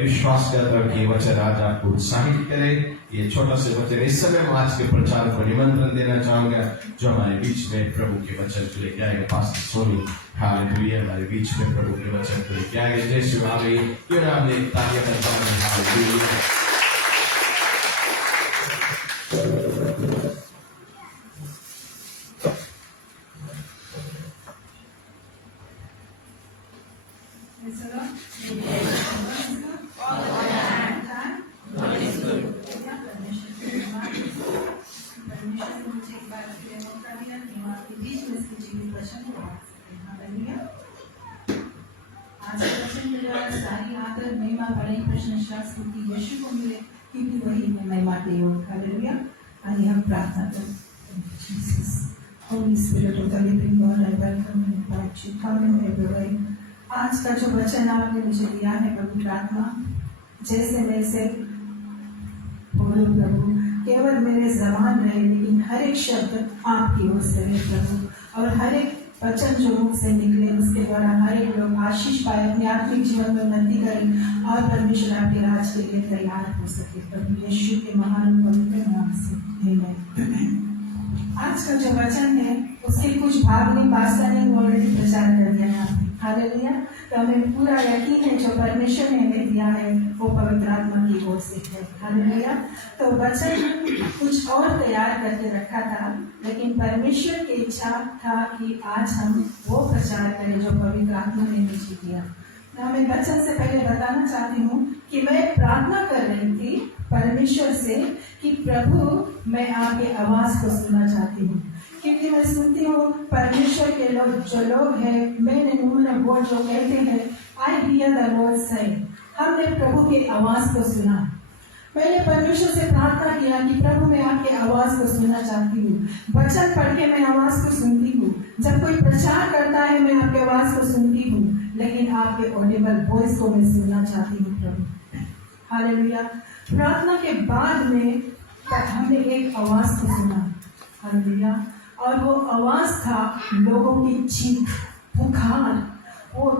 विश्वास करता हूं कि वचन आज आपको उत्साहित करे। ये छोटा सा वचन इस समय मैं आज के प्रचार को निमंत्रण देना चाहूंगा जो हमारे बीच में प्रभु के वचन को लेके आएगा। पास्टर सोनी हालेलुया हमारे बीच में प्रभु के वचन को लेके आएगा। जय श्री राम। क्यों ना हमने तालियां बजाएं। हालेलुया। आणि हम प्रार्थना करते हैं। Jesus, Holy Spirit of the living God, I welcome you, invite you, come in everywhere. आज का जो वचन आपने मुझे दिया है प्रभु प्रार्थना, जैसे मैं से बोलो प्रभु, केवल मेरे ज़बान रहे लेकिन हर एक शब्द आपकी ओर से रहे प्रभु, और हर एक वचन जो मुख से निकले उसके द्वारा हर एक लोग आशीष पाए, अपने आत्मिक जीवन में उन्नति करें और परमेश्वर आपके राज के लिए तैयार हो सके प्रभु यीशु के महान पवित्र नाम से आमीन। आज का जो वचन है उसके कुछ भाग ने पास्टर ने ऑलरेडी प्रचार कर दिया है। हालेलुया। तो हमें पूरा यकीन है जो परमेश्वर ने हमें दिया है वो पवित्र आत्मा की ओर से है। हालेलुया। तो वचन कुछ और तैयार करके रखा था लेकिन परमेश्वर की इच्छा था कि आज हम वो प्रचार करें जो पवित्र आत्मा ने मुझे दिया। मैं वचन से पहले बताना चाहती हूँ कि मैं प्रार्थना कर रही थी परमेश्वर से कि प्रभु मैं आपके आवाज को सुनना चाहती हूँ, क्योंकि मैं सुनती हूँ परमेश्वर के लोग जो लोग हैं मैंने वो जो कहते हैं आई हियर द लॉर्ड से, हमने प्रभु की आवाज को सुना। मैंने परमेश्वर से प्रार्थना किया कि प्रभु मैं आपके आवाज को सुनना चाहती हूँ। वचन पढ़ के मैं आवाज को सुनती हूँ, जब कोई प्रचार करता है मैं आपके आवाज को सुनती हूँ, लेकिन आपके ऑडिबल वॉइस को मैं सुनना चाहती हूँ प्रभु। हालेलुया। प्रार्थना के बाद में हमने एक आवाज को सुना। हालेलुया। और वो आवाज था लोगों की चीख पुकार, वो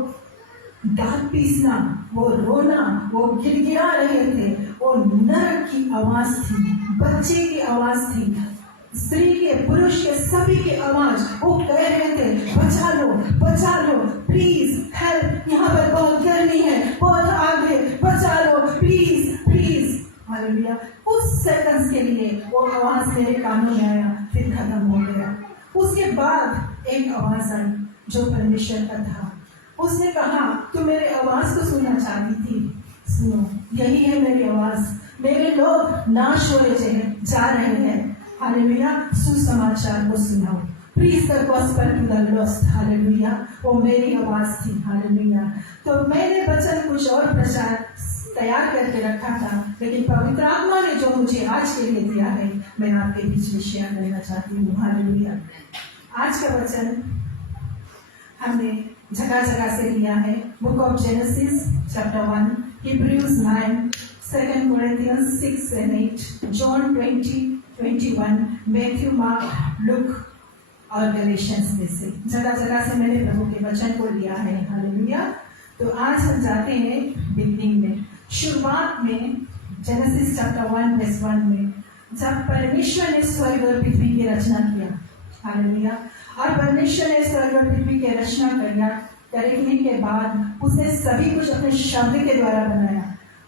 दांत पीसना, वो रोना, वो गिड़गिड़ा रहे थे, वो नर की आवाज थी, बच्चे की आवाज थी, स्त्री के पुरुष के सभी की आवाज। वो कह रहे थे बचा लो प्लीज हेल्प, यहाँ पर बहुत गर्मी है, बहुत आगे, बचा लो प्लीज प्लीज। हालेलुया। कुछ सेकंड्स के लिए वो आवाज मेरे कानों में आया, फिर खत्म हो गया। उसके बाद एक आवाज आई जो परमेश्वर का था। उसने कहा तुम मेरे आवाज को सुनना चाहती थी, सुनो यही है मेरी आवाज। मेरे लोग नाश हो जा रहे हैं। हालेलुया। सुसमाचार को सुनाओ, preach the gospel to the lost. Hallelujah. वो मेरी आवाज थी। हालेलुया। तो मैंने वचन कुछ और प्रचार तैयार करके रखा था, लेकिन पवित्र आत्मा ने जो मुझे आज के लिए दिया है मैं आपके बीच में शेयर करना चाहती हूँ। हालेलुया। आज का वचन हमने जगह जगह से लिया है। Book of genesis chapter 1, Hebrews 9, 2 Corinthians 6 and 8, John 20, 21, Matthew, mark, look और गलेशियंस में से जगह जगह से मैंने प्रभु के वचन को लिया है। हालेलुया। तो आज हम जाते हैं बिगनिंग में, शुरुआत में जेनेसिस चैप्टर 1 वर्स 1 में, जब परमेश्वर ने स्वर्ग और पृथ्वी की रचना किया। हालेलुया। और परमेश्वर ने स्वर्ग और पृथ्वी की रचना करने के बाद उसने सभी कुछ अपने शब्द के द्वारा बनाया।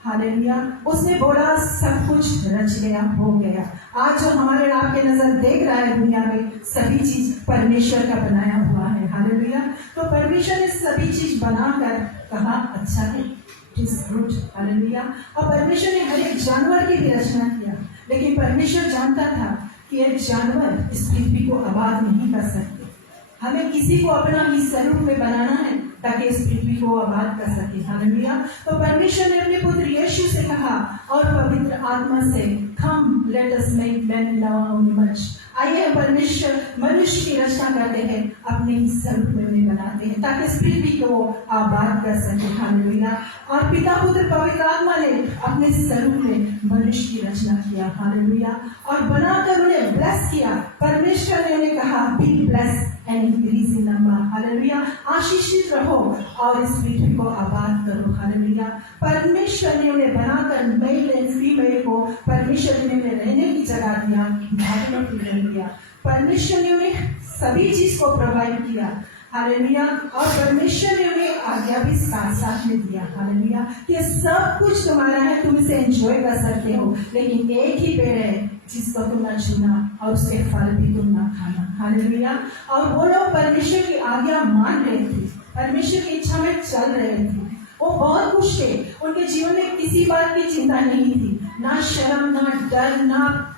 हालेलुया। उसने बोला सब कुछ रच गया, हो गया। आज जो हमारे आपके नजर देख रहा है दुनिया में सभी चीज परमेश्वर का बनाया हुआ है। हालेलुया। तो परमेश्वर ने सभी चीज बनाकर कहा अच्छा है, इट इज गुड। हालेलुया। और परमेश्वर ने हर एक जानवर की भी रचना किया, लेकिन परमेश्वर जानता था कि एक जानवर इस पृथ्वी को आबाद नहीं कर सकते। हमें किसी को अपना ही स्वरूप में बनाना है ताकि इस पृथ्वी को आबाद कर सके। हालेलुया। तो परमेश्वर ने अपने पुत्र यीशु से कहा और पवित्र आत्मा से come let us make man in our own image, आइए परमेश्वर मनुष्य की रचना करते हैं, अपने ही स्वरूप में उन्हें बनाते हैं ताकि इस पृथ्वी को वो आबाद कर सके। हालेलुया। और पिता पुत्र पवित्र आत्मा ने अपने स्वरूप में मनुष्य की रचना किया। हालेलुया। और बनाकर उन्हें ब्लेस किया। परमेश्वर ने उन्हें कहा be bless and increase in number. Hallelujah. आशीषित रहो और इस पृथ्वी को आबाद करो। हालेलुया। परमेश्वर ने उन्हें बनाकर मेल एंड फीमेल को परमेश्वर ने उन्हें रहने की जगह दिया, भागने की जगह दिया। परमेश्वर ने उन्हें सभी चीज को प्रोवाइड किया। हालेलुया। और परमेश्वर ने उन्हें आज्ञा भी साथ साथ में दिया। हालेलुया। कि सब कुछ तुम्हारा है, तुम इसे एंजॉय कर सकते हो, लेकिन एक ही पेड़ है जिसको तुम न छूना और उसके फल भी तुम ना खाना। हालेलुया। और वो लोग परमेश्वर की आज्ञा मान रहे थे, परमेश्वर की इच्छा में चल रहे थे, वो बहुत खुश थे। उनके जीवन में किसी बात की चिंता नहीं थी, ना शर्म, ना डर, ना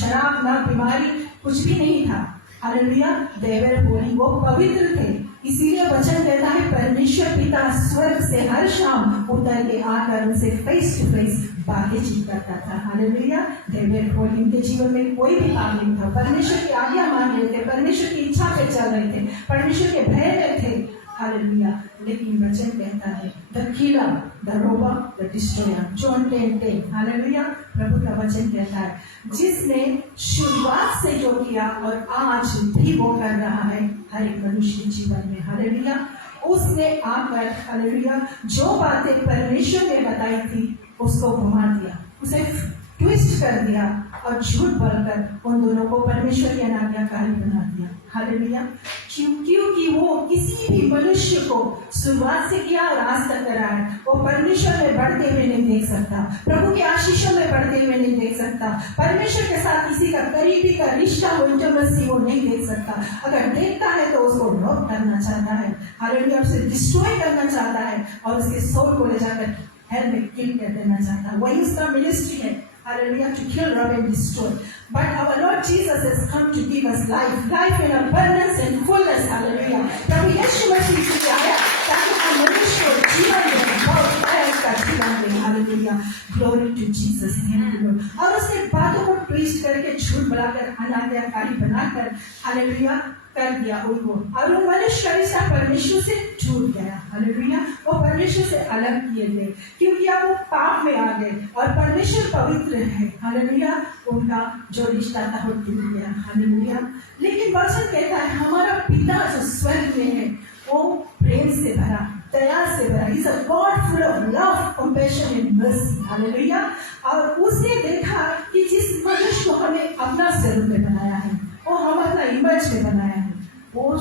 शराब, ना बीमारी, कुछ भी नहीं था। हालेलुया। देवर होली, वो पवित्र थे। इसीलिए वचन कहता है परमेश्वर पिता स्वर्ग से हर शाम उतर के आकर उनसे फेस टू फेस बातचीत करता था। हालेलुया। देवर होली, उनके जीवन में कोई भी काम नहीं था, परमेश्वर की आज्ञा मान रहे थे, परमेश्वर की इच्छा पे चल रहे थे, परमेश्वर के भय में थे। हालेलुया। लेकिन वचन कहता है the killer, the robber, the destroyer, John 10:10। Hallelujah. प्रभु का वचन कहता है जिसने शुरुआत से जो किया और आज भी वो कर रहा है हर एक मनुष्य के जीवन में। हालेलुया। उसने आकर हालेलुया जो बातें परमेश्वर ने बताई थी उसको घुमा दिया, उसे ट्विस्ट कर दिया और झूठ बोलकर उन दोनों को परमेश्वर के अनाज्ञाकारी बना दिया। हालेलुया। क्योंकि वो किसी भी मनुष्य को शुरुआत से किया और आज तक करा है, वो परमेश्वर में बढ़ते हुए नहीं देख सकता, प्रभु के आशीषों में बढ़ते हुए नहीं देख सकता, परमेश्वर के साथ किसी का करीबी का रिश्ता हो, इंटीमेसी वो नहीं देख सकता। अगर देखता है तो उसको रोक करना चाहता है। हालेलुया। उसे डिस्ट्रॉय करना चाहता है और उसके सोल को ले जाकर हेल में किल कर देना चाहता है। वही उसका मिनिस्ट्री है। Hallelujah, to kill, rob and destroy. But our Lord Jesus has come to give us life, life in abundance and fullness. Hallelujah. प्रभु यीशु मसीह से आया ताकि हम मनुष्य को जीवन दें, बहुत आया का जीवन दें। Hallelujah. Glory to Jesus. Thank you Lord. और उसने बातों को ट्विस्ट करके झूठ बनाकर अनाज्ञाकारी बनाकर हालेलुया कर दिया उनको, और वो मनुष्य का रिश्ता परमेश्वर से टूट गया। हालेलुया। वो परमेश्वर से अलग किए गए क्योंकि अब वो पाप में आ गए और परमेश्वर पवित्र है। हालेलुया। उनका जो रिश्ता था वो टूट गया। हालेलुया। लेकिन वचन कहता है हमारा पिता जो स्वर्ग में है वो प्रेम से भरा, दया से भरा, is a God full of love, compassion and mercy. Hallelujah. और उसने देखा कि जिस मनुष्य को हमें अपना स्वरूप में बनाया है, वो हम अपना इमेज में बनाया है, वो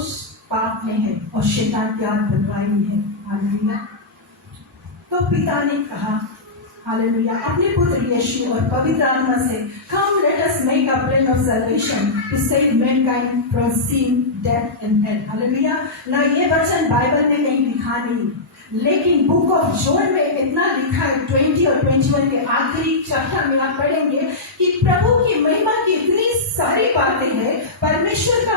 पाप में है और शैतान की आग बनवाई है। हालेलुया। तो पिता ने कहा हालेलुया अपने पुत्र यीशु और पवित्र आत्मा से come let us make a plan of salvation to save mankind from sin, death and hell। Hallelujah. ना ये वचन बाइबल में कहीं लिखा नहीं, लेकिन बुक ऑफ जॉन में इतना लिखा है 20 और 21 के आखिरी चैप्टर में आप पढ़ेंगे कि प्रभु की महिमा की इतनी सारी बातें हैं, परमेश्वर का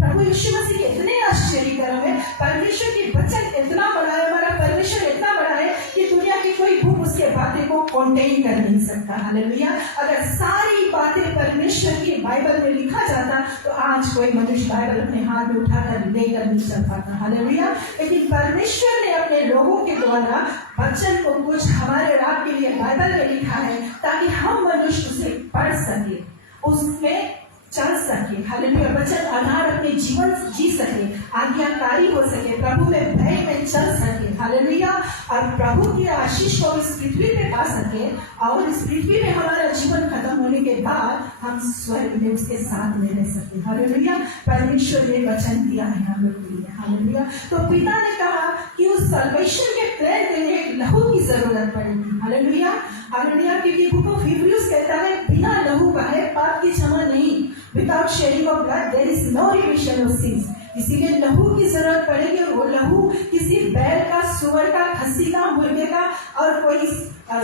प्रभु यीशु मसीह के इतने आश्चर्य कर्म है, परमेश्वर की वचन इतना बड़ा है, हमारा परमेश्वर इतना बड़ा है कि दुनिया की कोई बुक उसके बातें को कंटेन कर नहीं सकता। हालेलुया। अगर सारी बातें परमेश्वर की बाइबल में लिखा जाता तो आज कोई मनुष्य बाइबल अपने हाथ में उठाकर लेकर नहीं चल पाता। हालेलुया। लेकिन परमेश्वर ने अपने लोगों के द्वारा वचन को कुछ हमारे और आपके लिए बाइबल में लिखा है ताकि हम मनुष्य उसे पढ़ सके, उसमें चल सके। हालेलुया। वचन आधार अपने जीवन जी सके, आज्ञाकारी हो सके, प्रभु में भय में चल सके। हालेलुया। और प्रभु की आशीष को इस पृथ्वी पे पा सके और इस पृथ्वी में हमारा जीवन खत्म होने के बाद हम स्वर्ग में उसके साथ में रह सके। हालेलुया। परमेश्वर ने वचन दिया है हम लोग के लिए। हालेलुया। तो पिता ने कहा कि उस सल्वेशन के प्लान के लिए लहू की जरूरत पड़ेगी। हालेलुया। हालेलुया। क्योंकि बुक ऑफ हिब्रूज कहता है बिना लहू का है पाप की क्षमा नहीं। Without shedding of blood there is no remission of sins। इसीलिए लहू की जरूरत पड़ेगी और वो लहू किसी बैल का, सुअर का, खस्सी का, मुर्गे का और कोई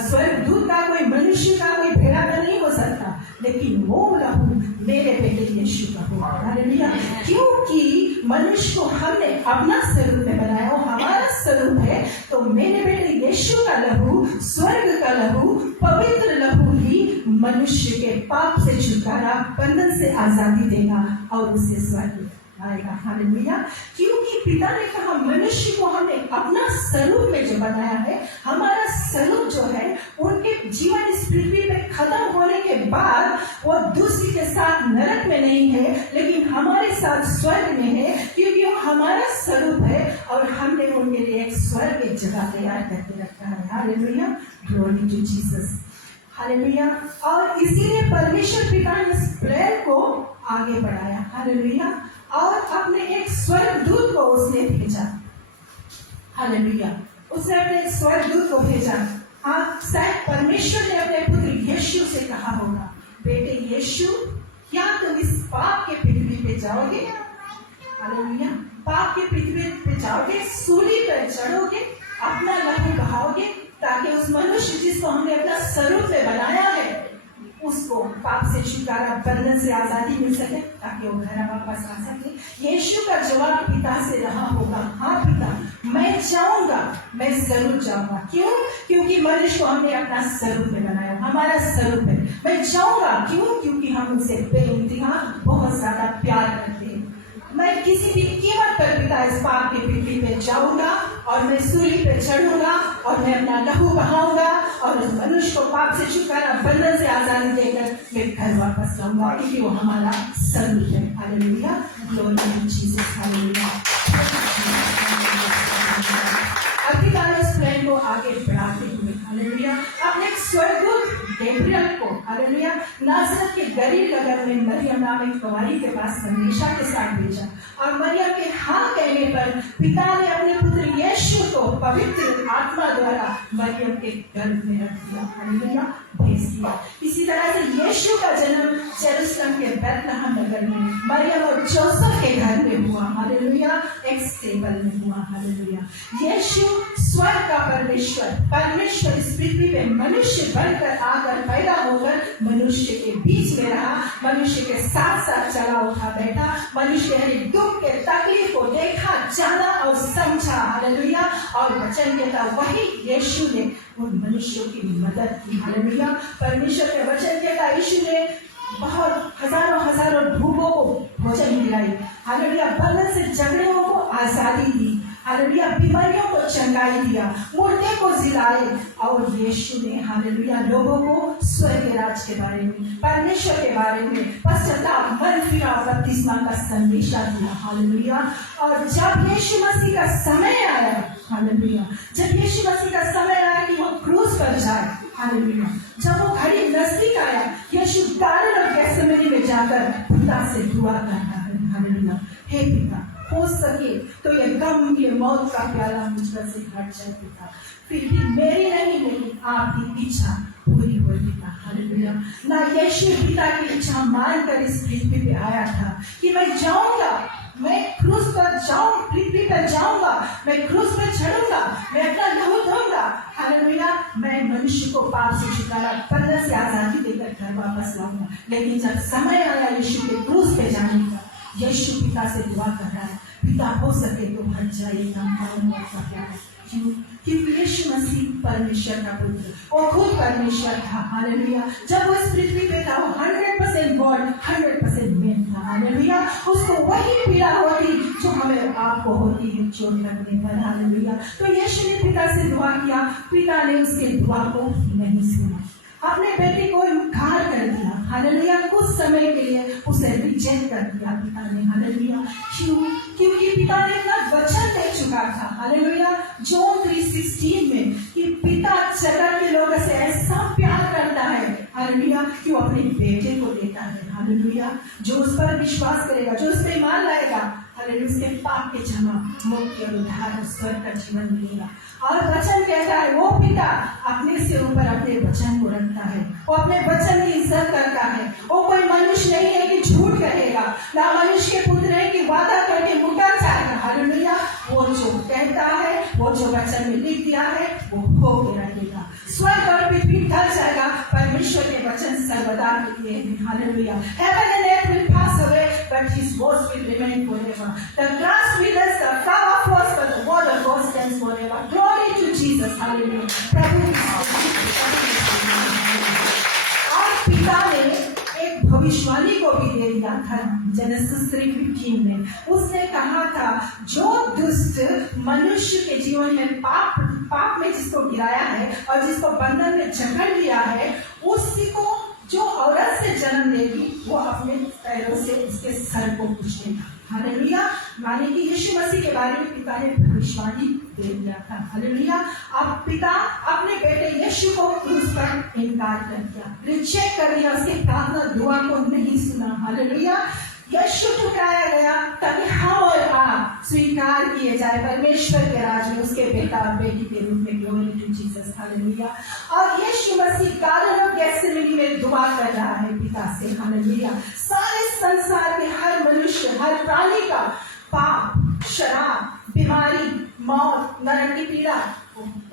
स्वर्गदूत का, कोई मनुष्य का, कोई भेड़ा का नहीं हो सकता, लेकिन वो लहू मेरे बेटे यीशु का होगा। हालेलुया। क्योंकि मनुष्य को हमने अपना स्वरूप में बनाया, वो हमारा स्वरूप है। तो मेरे बेटे यीशु का लहू, स्वर्ग का लहू, पवित्र लहू ही मनुष्य के पाप से छुटकारा, बंधन से आजादी देगा और उसे स्वर्ग आएगा। हालेलुया। क्योंकि पिता ने कहा मनुष्य को हमने अपना स्वरूप में जो बनाया है, हमारा स्वरूप जो है उनके जीवन इस पृथ्वी पे खत्म होने के बाद वो दूसरे के साथ नरक में नहीं है, लेकिन हमारे साथ स्वर्ग में है, क्योंकि वो हमारा स्वरूप है और हमने उनके लिए एक स्वर्ग की जगह तैयार करके रखा है। Hallelujah. Glory to Jesus. Hallelujah. और इसीलिए परमेश्वर पिता ने इस प्रेम को आगे बढ़ाया। हालेलुया। और अपने एक स्वर्गदूत को उसने भेजा। हालेलुया। उसने अपने स्वर्गदूत को भेजा। हाँ, शायद परमेश्वर ने अपने पुत्र यीशु से कहा होगा, बेटे यीशु, क्या तुम इस पाप के पृथ्वी पे जाओगे? हालेलुया। पाप के पृथ्वी पे जाओगे, सूली पर चढ़ोगे, अपना लहू बहाओगे, ताकि उस मनुष्य जिसको हमने अपना स्वरूप में बनाया है उसको पाप से छुटकारा, बंधन से आजादी मिल सके, ताकि वो घर वापस आ सके। यीशु का जवाब पिता से रहा होगा, हाँ पिता, मैं जाऊंगा, मैं जरूर जाऊंगा। क्यों? क्योंकि मनुष्य को हमने अपना स्वरूप में बनाया, हमारा स्वरूप है। मैं जाऊंगा। क्यों? क्योंकि हम उनसे बेइंतहा बहुत ज्यादा प्यार करते हैं। मैं किसी भी कीमत पर पिता इस पाप की पृथ्वी पे जाऊंगा और मैं सूली पे चढ़ूंगा और मैं अपना लहू बहाऊंगा और उस मनुष्य को पाप से छुटकारा, बंधन से आजादी देकर मैं घर वापस लाऊंगा, क्योंकि वो हमारा स्वरूप है। Hallelujah. Glory to Jesus. Hallelujah. अब पिता ने इस प्लान को आगे बढ़ाते हुए, हालेलुया, अपने एक स्वर्गदूत गैब्रियल को, हालेलुया, नाज़रेत के गलील नगर में मरियम नाम एक कुंवारी के पास संदेशा के साथ भेजा। और मरियम के हाँ कहने पर पिता ने अपने पुत्र यीशु को पवित्र आत्मा द्वारा मरियम के गर्भ में रख दिया। हालेलुया। भेज दिया। इसी तरह से यीशु का जन्म जेरूसलम के बैतलहम नगर में मरियम और जोसेफ के घर में हुआ। हालेलुया। एक स्टेबल में हुआ। हालेलुया। यीशु स्वर्ग का परमेश्वर इस पृथ्वी पे मनुष्य बनकर आकर पैदा होकर मनुष्य के बीच में रहा, मनुष्य के साथ साथ चला उठा बैठा, मनुष्य के दुख के तकलीफ को देखा, जाना और समझा। हालेलुया। और वचन कहता वही यीशु ने उन मनुष्यों की मदद की। हालेलुया। परमेश्वर के वचन कहता यीशु ने बहुत हजारों भूखों को भोजन दिलाई। हालेलुया। बंधन से झगड़ों को आजादी दी। हालेलुया। बीमारियों को चंगाई दिया, मुर्दे को जिलाए। और यीशु ने, हालेलुया, लोगों को स्वर्ग के राज के बारे में, परमेश्वर के बारे में पश्चाताप, मन फिराव, बपतिस्मा का संदेशा दिया। हालेलुया। और जब यीशु मसीह का समय आया, हालेलुया, जब यीशु मसीह का समय आया कि वो क्रूस पर जाए, हालेलुया, जब वो घड़ी नजदीक आया, यीशु गार्डन ऑफ गेत्सेमनी में जाकर पिता से दुआ करता है। हालेलुया। हे पिता, हो सके तो ये गम, ये मौत का प्याला मुझ पर से हट जाए पिता, फिर भी मेरी नहीं लेकिन आपकी इच्छा पूरी हो पिता। हालेलुया। ना यीशु पिता की इच्छा मानकर इस पृथ्वी पे आया था कि मैं जाऊंगा, मैं क्रूस पर जाऊं, पृथ्वी पर जाऊंगा, मैं क्रूस पर चढ़ूंगा, मैं अपना लहू दूंगा। हालेलुया। मैं मनुष्य को पाप से छुटकारा, बंधन से आजादी देकर घर वापस लाऊंगा। लेकिन जब समय आया यीशु के क्रूस पे जाने का, यीशु पिता से दुआ कर रहा है, पिता हो सके तो हट जाइएगा मौत का प्याला। क्यों? क्योंकि यीशु मसीह परमेश्वर का पुत्र, वो खुद परमेश्वर था। हालेलुया। जब वो इस पृथ्वी पे था, वो 100% गॉड, 100% मैन था। हालेलुया। उसको वही पीड़ा होती जो हमें आपको होती है चोट लगने पर। हालेलुया। तो यीशु ने पिता से दुआ किया, पिता ने उसके दुआ को नहीं सुना, अपने बेटे को इनकार कर दिया। हालेलुया। कुछ समय के लिए उसे रिजेक्ट कर दिया पिता ने। हालेलुया। क्यों? क्योंकि पिता ने अपना वचन दे चुका था। हालेलुया। जॉन 3:16 में कि पिता जगत के लोगों से ऐसा प्यार करता है, हालेलुया, कि वो अपने बेटे को देता है। हालेलुया। जो उस पर विश्वास करेगा, जो उस पर ईमान लाएगा, हालेलुया, उसके पाप के क्षमा, मुक्ति और उद्धार, स्वर्ग का जीवन मिलेगा। और वचन कहता है वो पिता अपने से ऊपर अपने वचन को रखता है, वो अपने वचन की इज्जत करता है। वो कोई मनुष्य नहीं है कि झूठ कहेगा, ना मनुष्य के पुत्र है कि वादा करके मुकर जाएगा। हालेलुया। वो जो कहता है, वो जो वचन में लिख दिया है, वो हो के रहेगा। स्वर्ग और पृथ्वी ढल जाएगा, पर परमेश्वर के वचन सर्वदा के लिए हैं। Hallelujah. Heaven and earth will pass away, but His words will remain forever. The grass withers, the flower falls, but the word of God stands forever. Glory to Jesus. Hallelujah. प्रभु और पिता ने एक भविष्यवाणी को भी दे दिया था जेनेसिस 3:15 में। उसने कहा था जो दुष्ट मनुष्य के जीवन में पाप में जिसको गिराया है और जिसको बंधन में जकड़ लिया है, उसी को जो औरत से जन्म लेगी वो अपने पैरों से उसके सर को कुचलेगा। हालेलुया। माने कि यीशु मसीह के बारे में पिता ने भविष्यवाणी दे दिया था। हालेलुया। अब पिता अपने बेटे यीशु को क्रूस पर इनकार कर दिया, रिजेक्ट कर दिया, उसकी प्रार्थना दुआ को नहीं सुना। हालेलुया। यीशु ठुकराया गया ताकि हम और आप स्वीकार किए जाए परमेश्वर के राज में उसके बेटा और बेटी के रूप में। Glory to Jesus. हालेलुया। और यीशु मसीह गार्डन ऑफ गेथसेमनी में दुआ कर रहा है पिता से। हालेलुया। सारे संसार के हर मनुष्य, हर प्राणी का पाप, शराब, बीमारी, मौत, नरक की पीड़ा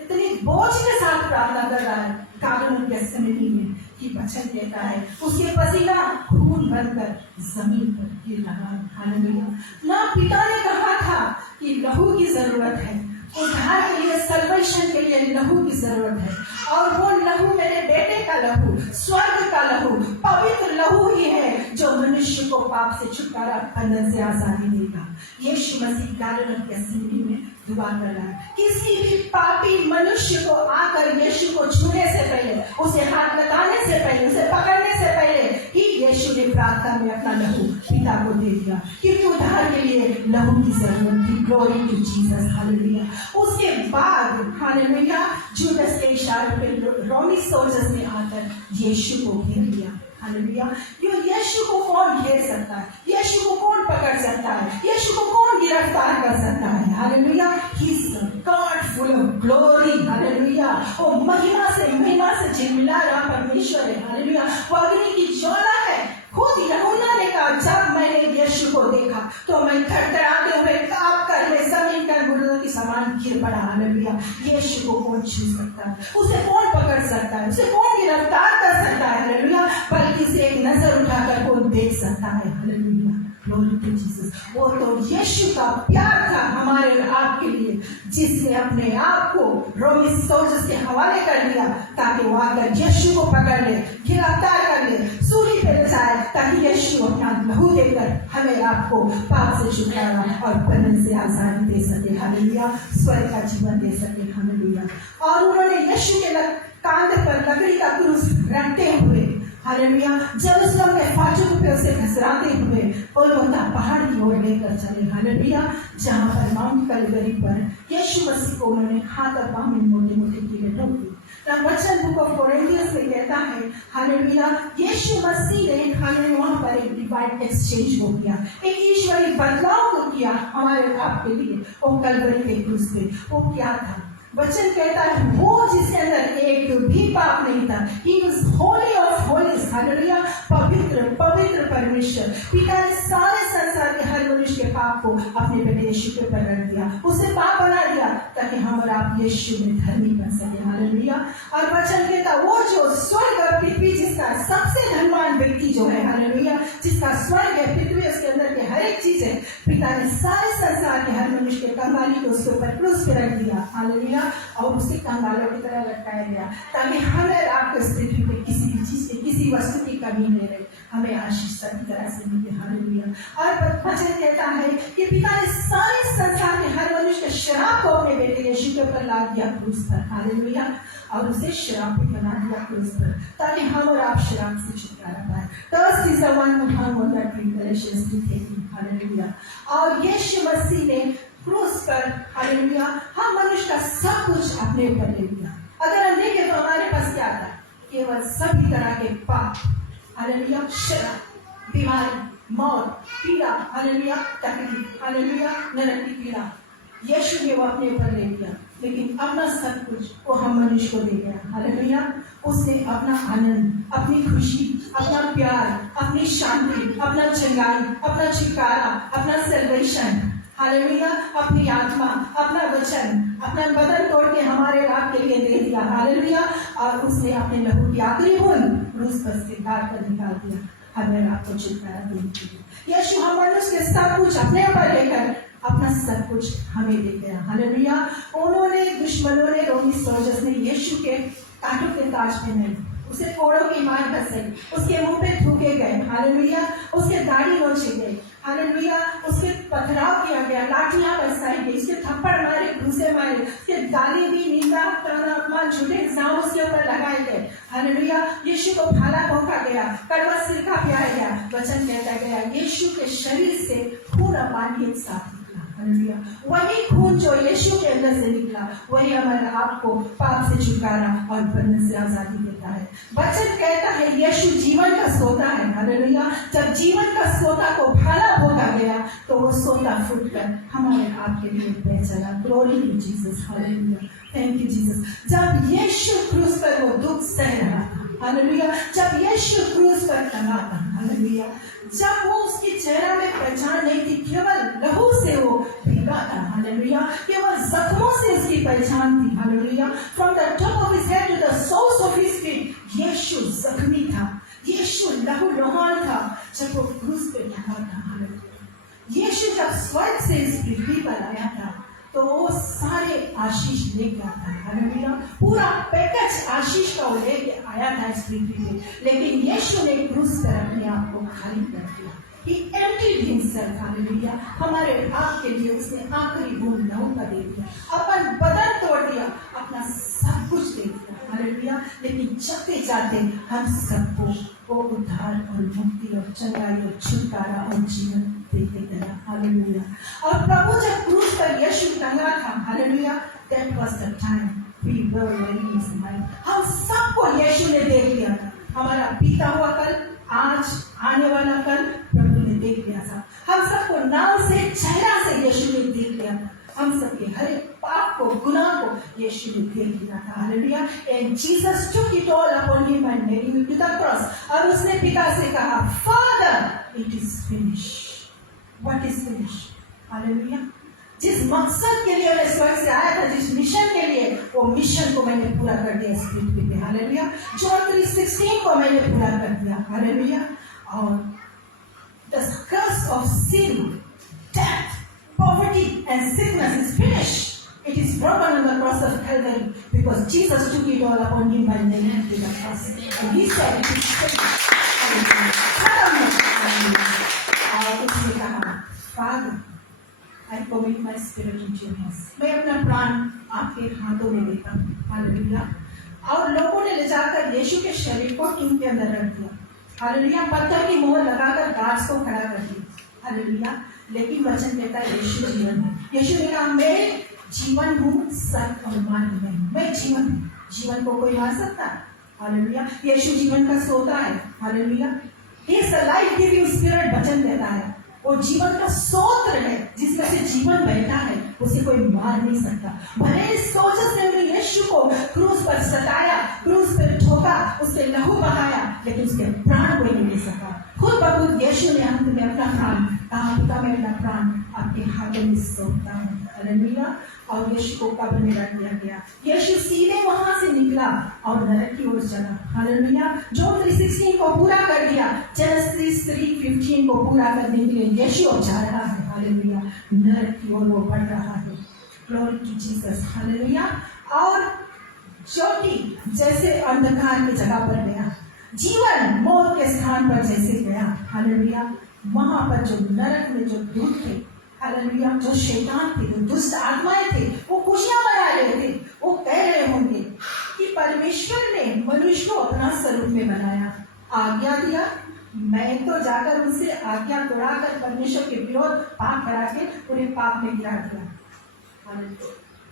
इतनी बोझ के साथ प्रार्थना कर रहा है गार्डन ऑफ गेथसेमनी में कि वचन कहता है उसके पसीना खून बनकर जमीन पर गिर रहा है। हालेलुया। ना पिता ने कहा था कि लहू की जरूरत है, उद्धार के लिए, सल्वेशन के लिए लहू की जरूरत है, और वो लहू मेरे बेटे का लहू, स्वर्ग का लहू, पवित्र लहू ही है जो मनुष्य को पाप से छुटकारा, बंधन से आजादी देगा। यीशु मसीह गार्डन ऑफ गेथसेमनी में दुआ कर रहा है। किसी भी पापी मनुष्य को आकर यीशु को छूने से पहले, उसे हाथ लगाने से पहले, उसे पकड़ने से पहले ही यीशु ने प्रार्थना में अपना लहू पिता को दे दिया, क्योंकि उद्धार के लिए लहू की जरूरत थी। Glory to Jesus. हालेलुया। उसके बाद हालेलुया जूदस के इशारे पे रोमी सोल्जर्स ने आकर यीशु को घेर लिया। हालेलुया। यीशु को कौन घेर सकता है? यीशु को कौन पकड़ सकता है? यीशु को कौन गिरफ्तार कर सकता है? Hallelujah. He is God full of glory. Hallelujah. वो महिमा से झिलमिला रहा परमेश्वर है। हालेलुया। वो अग्नि की ज्वाला है। खुद यूहन्ना ने कहा जब मैंने यीशु को देखा तो मैं थरथराते हुए, कांप कर हुए जमीन का गुर्दों की समान गिर पड़ा। हालेलुया। यीशु को कौन छू सकता है? उसे कौन पकड़ सकता है? उसे कौन गिरफ्तार कर सकता है? हालेलुया। बल्कि से एक नजर उठाकर कौन देख सकता है? हालेलुया। Glory to Jesus. वो तो यीशु का प्यार था हमारे और आपके लिए, जिसने अपने आप को रोमी सोल्जर्स के हवाले कर दिया ताकि वो आकर यीशु को पकड़ ले, गिरफ्तार कर ले, सूली पे ले जाए, ताकि यीशु अपना लहू देकर हमें आपको पाप से छुटकारा और बंधन से आजादी दे सके। हालेलुया। स्वर्ग का जीवन दे सके। हालेलुया। और उन्होंने यीशु के कांधे पर लकड़ी का क्रूस रखते हुए, हालेलुया, जेरूसलम के फाटक पे उसे घसराते हुए गोलगोथा पहाड़ की ओर लेकर चले। हालेलुया। जहां पर माउंट कलवरी पर यीशु मसीह को उन्होंने हाथ और पांव में मोटे-मोटे कीड़े ठोक दिए। वचन बुक ऑफ कोरिन्थियंस में कहता है, हालेलुया, यीशु मसीह ने हमें वहां पर एक डिवाइन एक्सचेंज को किया, एक ईश्वरीय बदलाव को किया हमारे आपके लिए। वो कलवरी के क्रूस पे वो क्या था? वचन कहता है वो जिसके अंदर एक भी पाप नहीं था। He was holy of holies। Hallelujah. पवित्र पवित्र परमेश्वर पिता ने सारे संसार के हर मनुष्य के पाप को अपने बेटे यीशु पे पकड़ दिया, उसे पाप बना दिया ताकि हम और आप यीशु में धर्मी बन सके। हालेलुया। और वचन कहता वो जो स्वर्ग और पृथ्वी, जिसका सबसे धनवान व्यक्ति जो है, हालेलुया, जिसका स्वर्ग है, पृथ्वी, उसके अंदर के हर एक चीज है, पिता ने सारे संसार के हर मनुष्य के कंगाली को उसके ऊपर क्रूस पे रख दिया। हालेलुया। और उसे कंगालों की तरह लटकाया गया ताकि हमें आपको इस पृथ्वी पे किसी भी चीज की, किसी वस्तु की कमी नहीं रहे, हमें आशीष सभी तरह से मिले। हालेलुया। और वचन कहता है कि पिता ने सारे संसार के हर मनुष्य के शराब को अपने बेटे यीशु के ऊपर लाद दिया क्रूस पर। हालेलुया। और उसे शराब भी बना दिया क्रूस पर ताकि हम और आप शराब से छुटकारा पाए। Thirst is the one who hung on that tree, Galatians 3:18। Hallelujah. और यीशु मसीह ने क्रूस पर, हालेलुया, हम मनुष्य का सब कुछ अपने ऊपर ले लिया। अगर हम देखें तो हमारे पास क्या था? केवल सभी तरह के पाप, हालेलुया, शराब, बीमारी, मौत, पीड़ा, हालेलुया, तकलीफ, हालेलुया, नरक की पीड़ा, यीशु ने वो अपने ऊपर ले लिया। लेकिन अपना सब कुछ वो हम मनुष्य को दे गया। हालेलुया। उसने अपना आनंद, अपनी खुशी, अपना प्यार, अपनी शांति, अपना चंगाई, अपना छुटकारा, अपना सल्वेशन, हालेलुया, अपनी आत्मा, अपना वचन, अपना बदन तोड़ के हमारे आपके लिए दे दिया। हालेलुया। हालेलुया। और उसने अपने लहू की आखिरी बूंद क्रूस पर से गाड़ कर निकाल दिया हमें आपको छुटकारा देने के लिए। यीशु हम मनुष्य के सब कुछ अपने ऊपर लेकर अपना सब कुछ हमें दे गया। हालेलुया। उन्होंने दुश्मनों ने, रोमी सोल्जर्स ने यीशु के कांटों के ताज पहने, उसे कोड़ों की मार घसे, उसके मुंह पे थूके गए। हालेलुया। उसके दाढ़ी नोचे गए। हालेलुया। उसके पथराव किया गया, लाठियां बरसाई गई, उसके थप्पड़ मारे, घूसे मारे, उसके गाली दी, निंदा, अपमान, झूठे इल्जाम उसके ऊपर लगाए गए। हालेलुया। यीशु को भाला भोंका गया, कड़वा सिरका पिलाया गया। वचन कहता गया यीशु के शरीर से खून और पानी एक साथ निकला। हालेलुया। वही खून जो यीशु के अंदर से निकला वही हमारे आपको पाप से छुटकारा और बंधन से आजादी देता है। वचन कहता है यीशु जीवन का सोता है। हालेलुया। जब जीवन का सोता को भाला भोंका गया तो वो सोता फूटकर हमारे आपके लिए बह चला। Glory to Jesus. Hallelujah. Thank you Jesus. जब यीशु क्रूस पर वो दुख सह रहा था, हालेलुया, जब यीशु क्रूस पर टंगा था, हालेलुया, जब वो उसके चेहरा में पहचान नहीं थी, केवल लहू से वो भीगा था। हालेलुया। केवल जख्मों से उसकी पहचान थी। Hallelujah. From the top of his head to the soles of his feet यीशु जख्मी था, यीशु लहू लुहान था जब वो क्रूस पे टंगा था। हालेलुया। यीशु जब स्वर्ग से इस पृथ्वी पर आया था तो वो सारे आशीष लेके आता है। हालेलुया। पूरा पैकेज आशीष का वो लेके आया था इस पृथ्वी पे, लेकिन यीशु ने क्रूस पर अपने आप को खाली कर दिया। He emptied himself, hallelujah. हमारे आप के लिए उसने आखिरी बूंद लहू का दे दिया, अपन बदन तोड़ दिया, अपना सब कुछ दे दिया। हालेलुया। लेकिन जाते जाते हम सबको वो उद्धार और मुक्ति और चंगाई और छुटकारा और जीवन देते गया। हालेलुया। और प्रभु जब क्रूस पर यीशु टंगा था, hallelujah, that was the time we were in his mind। हम सबको यीशु ने देख लिया था। हमारा बीता हुआ कल, आज आने वाला कल प्रभु ने देख लिया था। हम सबको नाव से, चेहरा से यीशु ने देख लिया था। हम सबके हर एक पाप को, गुनाह को यीशु ने देख लिया था। Hallelujah. And Jesus took it all upon him and nailed him to the cross। और उसने पिता से कहा, Father, it is finished। What is finished? Hallelujah. जिस मकसद के लिए मैं स्वर्ग से आया था, जिस मिशन के लिए, वो मिशन को मैंने पूरा कर दिया इस पृथ्वी पे। हालेलुया। जॉन 3:16 को मैंने पूरा कर दिया। हालेलुया। और the curse of sin, death, poverty and sickness is finished। It is broken on the cross of Calvary because Jesus took it all upon him and nailed it to the cross। And he said it is finished। और उसने कहा, Father, I commit my spirit into your hands। मैं अपना प्राण आपके हाथों में देता हूँ। हालेलुया। और लोगों ने ले जाकर यीशु के शरीर को टीम के अंदर रख दिया। हालेलुया। पत्थर की मोहर लगाकर गार्ड्स को खड़ा कर दिया। हालेलुया। लेकिन वचन कहता है यीशु जीवन है। यीशु ने कहा, मैं जीवन हूँ, सत्य और मार्ग में हूँ। मैं जीवन हूँ, जीवन को कोई मार सकता है? हालेलुया। यीशु जीवन का सोता है। Hallelujah. He is a life-giving spirit। वचन कहता है वो जीवन का स्रोत है, जिसमें से जीवन बहता है, उसे कोई मार नहीं सकता। भले सोल्जर्स ने उन्हें यीशु को क्रूस पर सताया, क्रूस पर ठोका, उसके लहू बहाया, लेकिन उसके प्राण कोई नहीं ले सका। खुद बखुद यीशु ने अंत में अपना प्राण कहा, पिता मैं अपना प्राण आपके हाथों में सौंपता हूँ। हालेलुया। और यीशु को कब्र में रख दिया गया। यीशु सीधे वहां से निकला और नरक की ओर चला। हालेलुया। जॉन 3:16 को पूरा कर दिया, जेनेसिस 3:15 को पूरा करने के लिए यीशु जा रहा है। हालेलुया। नरक की ओर वो बढ़ रहा है। Glory to Jesus. हालेलुया। और ज्योति जैसे अंधकार की जगह पर गया, जीवन मौत के स्थान पर जैसे गया। हालेलुया। वहां पर जो नरक में जो दूत थे, हालेलुया, जो शैतान थे, जो दुष्ट आत्माएं थे, वो खुशियां मना रहे थे। वो कह रहे होंगे कि परमेश्वर ने मनुष्य को अपना स्वरूप में बनाया, आज्ञा दिया, मैं तो जाकर उनसे आज्ञा तोड़ाकर परमेश्वर के विरोध पाप करा के उन्हें पाप में गिरा दिया।